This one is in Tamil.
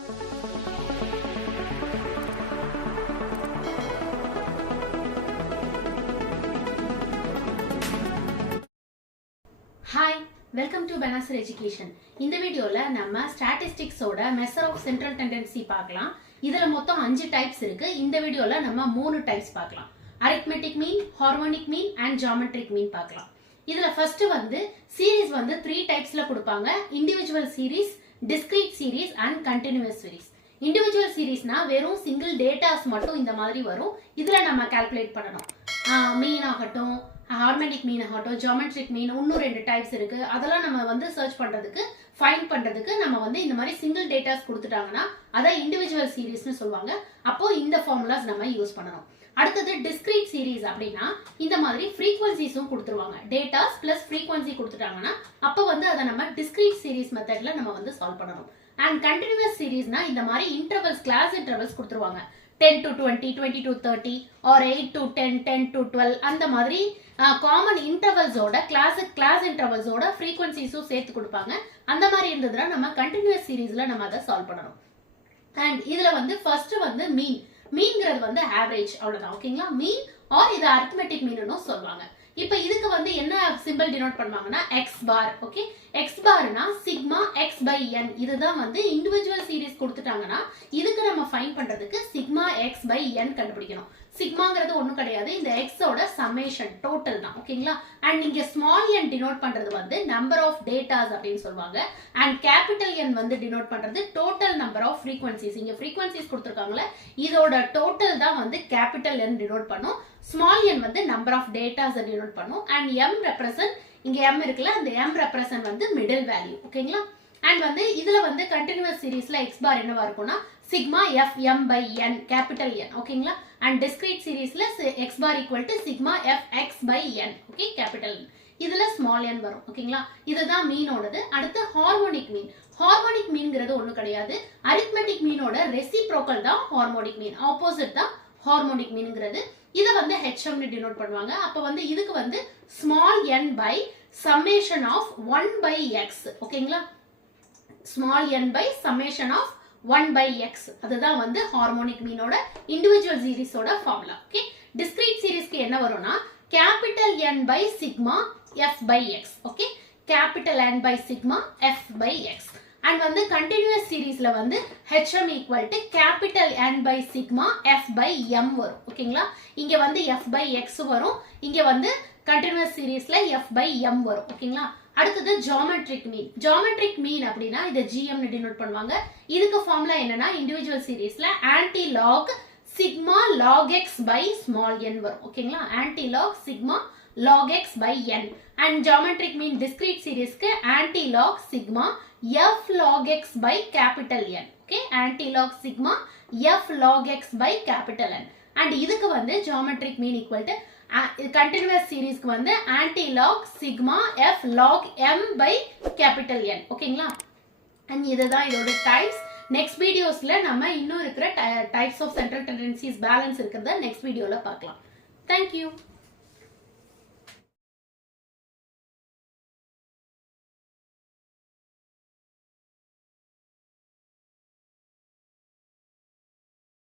Hi, welcome to Banasar Education. இந்த வீடியோல நம்ம ஸ்டாட்டிஸ்டிக்ஸ் ஓட மெஷர் ஆஃப் சென்ட்ரல் டெண்டன்சி பார்க்கலாம். இதுல மொத்தம் 5 டைப்ஸ் இருக்கு. இந்த வீடியோல நம்ம 3 டைப்ஸ் பார்க்கலாம். arithmetic mean, harmonic mean and geometric mean பார்க்கலாம். இதுல ஃபர்ஸ்ட் வந்து சீரிஸ் வந்து 3 டைப்ஸ்ல கொடுப்பாங்க. Individual series, discrete series and continuous series. Individual சீரிஸ்னா வெறும் சிங்கிள் டேட்டாஸ் மட்டும் இந்த மாதிரி வரும். இதுல நம்ம கால்குலேட் பண்ணணும். மீன் ஆகட்டும், ஹார்மோனிக் மீன் ஆகட்டும், ஜியோமெட்ரிக் மீன், இன்னும் 2 டைப்ஸ் இருக்கு. அதெல்லாம் நம்ம வந்து சர்ச் பண்றதுக்கு, ஃபைண்ட் பண்றதுக்கு நம்ம வந்து இந்த மாதிரி சிங்கிள் டேட்டாஸ் கொடுத்துட்டாங்கன்னா அதை இண்டிவிஜுவல் சீரிஸ்னு சொல்லுவாங்க. அப்போ இந்த ஃபார்முலாஸ் நம்ம யூஸ் பண்ணணும். அடுத்தது டிஸ்கிரீட் சீரிஸ் அப்படின்னா இந்த மாதிரி ஃப்ரீக்வன்சிஸும் கொடுத்துருவாங்க. டேட்டாஸ் பிளஸ் ஃப்ரீக்வன்சி கொடுத்துட்டாங்கன்னா அப்போ வந்து அதை நம்ம டிஸ்கிரீட் சீரிஸ் மெத்தட்ல நம்ம வந்து சால்வ் பண்ணணும். அண்ட் கண்டினியூஸ் சீரிஸ்னா இந்த மாதிரி இன்டர்வல்ஸ், கிளாஸ் இன்டர்வல்ஸ் கொடுத்துருவாங்க. 10 to 20, 20 to 30 or 8 to 10, 10 to 12 அந்த மாதிரி காமன் இன்டர்வல்ஸோட கிளாஸ் இன்டர்வல்ஸோட ஃப்ரீக்வன்சிஸும் சேர்த்து கொடுப்பாங்க. அந்த மாதிரி இருந்ததுன்னா நம்ம கண்டினியூஸ் சீரிஸ்ல நம்ம அதை சால்வ் பண்ணணும். அண்ட் இதுல வந்து ஃபர்ஸ்ட் வந்து மீன்ங்கிறது வந்து ஆவரேஜ், அவ்வளவுதான். ஓகேங்களா? மீன் ஆர் இது அரித்மெட்டிக் மீன்னு சொல்லுவாங்க. இப்ப இதுக்கு வந்து என்ன சிம்பிள் டினோட் பண்ணுவாங்கன்னா எக்ஸ் பார். ஓகே, எக்ஸ் பார்னா சிக்மா எக்ஸ் பை என். இதுதான் வந்து இண்டிவிஜுவல் சீரிஸ் கொடுத்துட்டாங்கன்னா இதுக்கு நம்ம ஃபைண்ட் பண்றதுக்கு சிக்மா எக்ஸ் பை என் கண்டுபிடிக்கணும். சிக்மாங்கிறது ஒண்ணும் கிடையாது, இந்த எக்ஸோட சம்மேஷன் டோட்டல் தான். ஓகேங்களா? அண்ட் இங்க ஸ்மால் என் டினோட் பண்றது வந்து நம்பர் ஆஃப் டேட்டாஸ் அப்படின்னு சொல்லுவாங்க. அண்ட் கேபிட்டல் என் வந்து டினோட் பண்றது டோட்டல் நம்பர் ஆஃப் ஃப்ரீக்வன்சிஸ். இங்க ஃப்ரீக்வன்சிஸ் கொடுத்துருக்காங்களே இதோட டோட்டல் தான் வந்து கேபிட்டல் என் டினோட் பண்ணும். ஸ்மால் என் வந்து நம்பர் ஆஃப் டேட்டாஸ் டினோட் பண்ணும். அண்ட் எம் ரெப்ரசன்ட், இங்க எம் இருக்குல்ல, அந்த எம் ரெப்ரசன்ட் வந்து மிடில் வேல்யூ. ஓகேங்களா? அண்ட் வந்து இதுல வந்து கண்டினியூஸ் சீரிஸ்ல எக்ஸ் பார் என்னவா இருக்கும்னா sigma f m by n, capital n. ஓகேங்களா? அண்ட் டிஸ்கிரீட் சீரிஸ்ல x bar equal to sigma f x by N. Okay, capital என். இதுல ஸ்மால் என் வரும். ஓகேங்களா? இதுதான் மீனோடது. அடுத்து ஹார்மோனிக் மீன். ஹார்மோனிக் மீன்ங்கிறது ஒண்ணு கிடையாது, அரித்மெட்டிக் மீனோட ரெசிப்ரோக்கல் தான் ஹார்மோனிக் மீன். ஆப்போசிட் தான் ஹார்மோனிக் மீன்ங்கிறது. இதை வந்து ஹெச்எம்னு டினோட் பண்ணுவாங்க. அப்ப வந்து இதுக்கு வந்து small n by summation of 1 by x. ஓகேங்களா? Small n by summation of 1 by x. அதுதான் வந்து ஹார்மோனிக் மீனோட இண்டிவிஜுவல் சீரிஸோட ஃபார்முலா. ஓகே, டிஸ்கிரீட் சீரிஸ்க்கு என்ன வரும்னா capital N by sigma f by x. ஓகே, capital N by sigma f by x. And வந்து கண்டினியூஸ் சீரிஸ்ல வந்து HM equal to capital N by sigma f by m வரும். ஓகேங்களா? இங்க வந்து f by x வரும், இங்க வந்து கண்டினியூஸ் சீரிஸ்ல f by m வரும். ஓகேங்களா? அடுத்தது ஜியோமெட்ரிக் மீன். ஜியோமெட்ரிக் மீன் அப்படின்னா இதை ஜிஎம் டினோட் பண்ணுவாங்க. இதுக்கு ஃபார்முலா என்னன்னா இண்டிவிஜுவல் சீரிஸ்ல antilog sigma log x by small n வரும். ஓகேங்களா? Antilog sigma log x by n. And geometric mean discrete சீரிஸ்க்கு antilog sigma f log x by capital n. Okay, antilog sigma f log x by capital n. And இதுக்கு வந்து geometric mean equal to continuous சீரிஸ்க்கு வந்து antilog sigma f log m by capital n. ஓகேங்களா? அண்ட் இதுதான் இதோட டைப்ஸ். நெக்ஸ்ட் வீடியோஸ்ல நம்ம இன்னும் இருக்கிற types of central tendencies balance இருக்கிறத நெக்ஸ்ட் வீடியோல பார்க்கலாம். தேங்க்யூ.